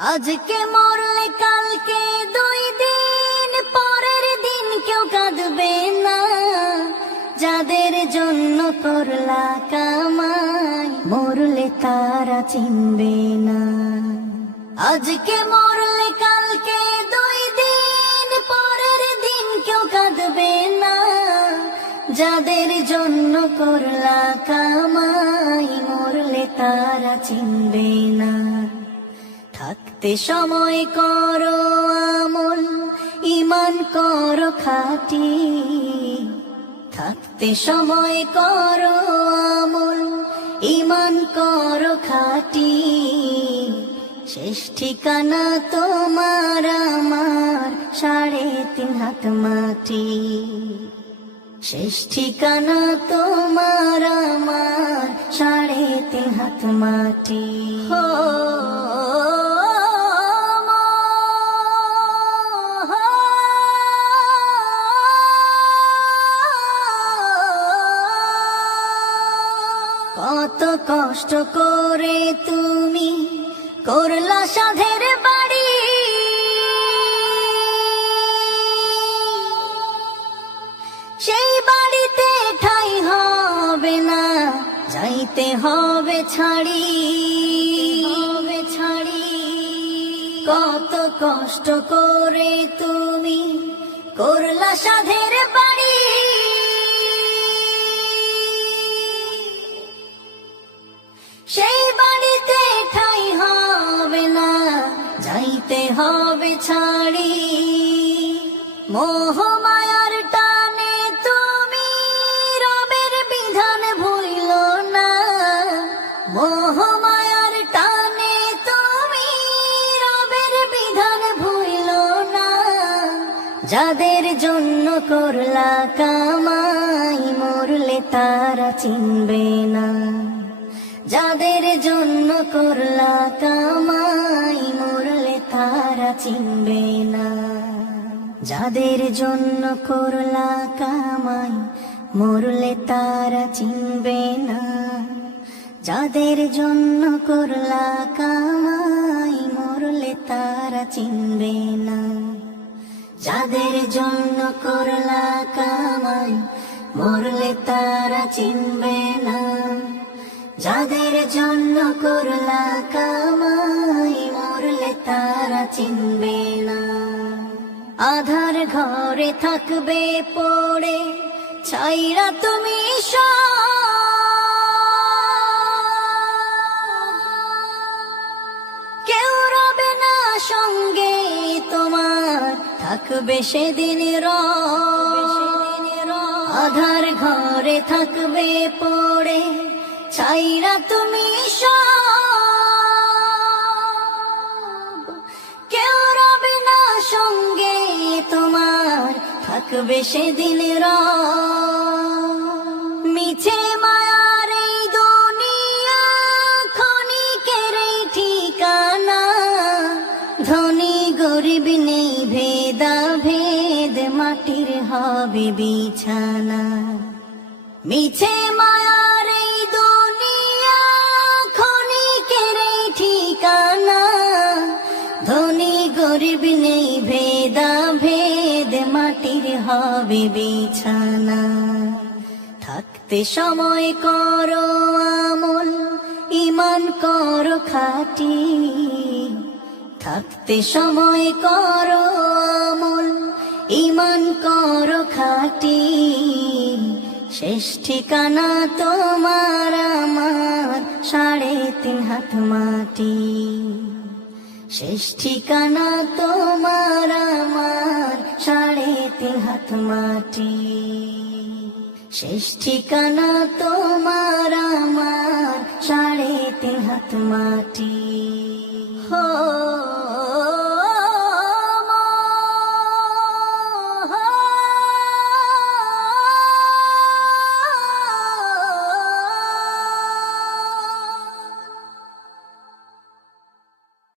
আজকে মরলে কালকে 2 দিন পরের দিন কেউ কাঁদবে না। যাদের জন্য করলা কামাই মরলে তারা চিনবে না। আজকে মরলে কালকে 2 দিন পরের দিন কেউ কাঁদবে না। যাদের জন্য করলা কামাই মরলে তারা চিনবে না। থাকতে সময় করো আমল, ঈমান করো খাঁটি। থাকতে সময় করো আমল, ঈমান করো খাঁটি। শেষ ঠিকানা তোমার আমার 3.5 হাত মাটি। শেষ ঠিকানা তোমার আমার 3.5 হাত মাটি। কত কষ্ট করে তুমি করলা সাধের বাড়ি। সেই বাড়িতে ঠাঁই হবে না, যাইতে হবে ছাড়ি। কত কষ্ট করে তুমি করলা সাধের বাড়ি। সেই বাড়িতে ঠাঁই হবে না, যাইতে হবে ছাড়ি। মোহ মায়ার টানে তুমি রবের বিধান ভুইলো না। মোহ মায়ার টানে তুমি রবের বিধান ভুইলো না। যাদের জন্য করলা কামাই মরলে তারা চিনবে না। যাদের জন্য করলা কামাই মরলে তারা চিনবে না। যাদের জন্য করলা কামাই মরলে তারা চিনবে না। যাদের জন্য করলা কামাই মরলে তারা চিনবে না। যাদের জন্য করলা কামাই মরলে তারা চিনবে না। যাদের জন্য করলা কামাই মরলে তারা চিনবে না। আধার ঘরে থাকবে পড়ে ছাইরা তুমি কেউ রবে না সঙ্গে তোমার, থাকবে সেদিন আধার ঘরে থাকবে পড়ে ছাইরা তুমি কেউ রবে না সঙ্গে তোমার, থাকবে সেদিন মিছে মায়ার এই দুনিয়া ক্ষণিকের এই ঠিকানা। ধনী গরিব নেই ভেদা ভেদ, মাটির হবে বিছানা। মিছে মায়ার এই দুনিয়া ক্ষণিকের এই ঠিকানা। ধনী গরিব নেই ভেদা ভেদ, মাটির হবে বিছানা। থাকতে সময় করো আমল, ঈমান করো খাঁটি। থাকতে সময় করো আমল, ঈমান করো খাঁটি। শেষ ঠিকানা তোমার আমার 3.5 হাত মাটি। শেষ ঠিকানা তোমার আমার 3.5 হাত মাটি। শেষ ঠিকানা তোমার আমার 3.5 হাত মাটি।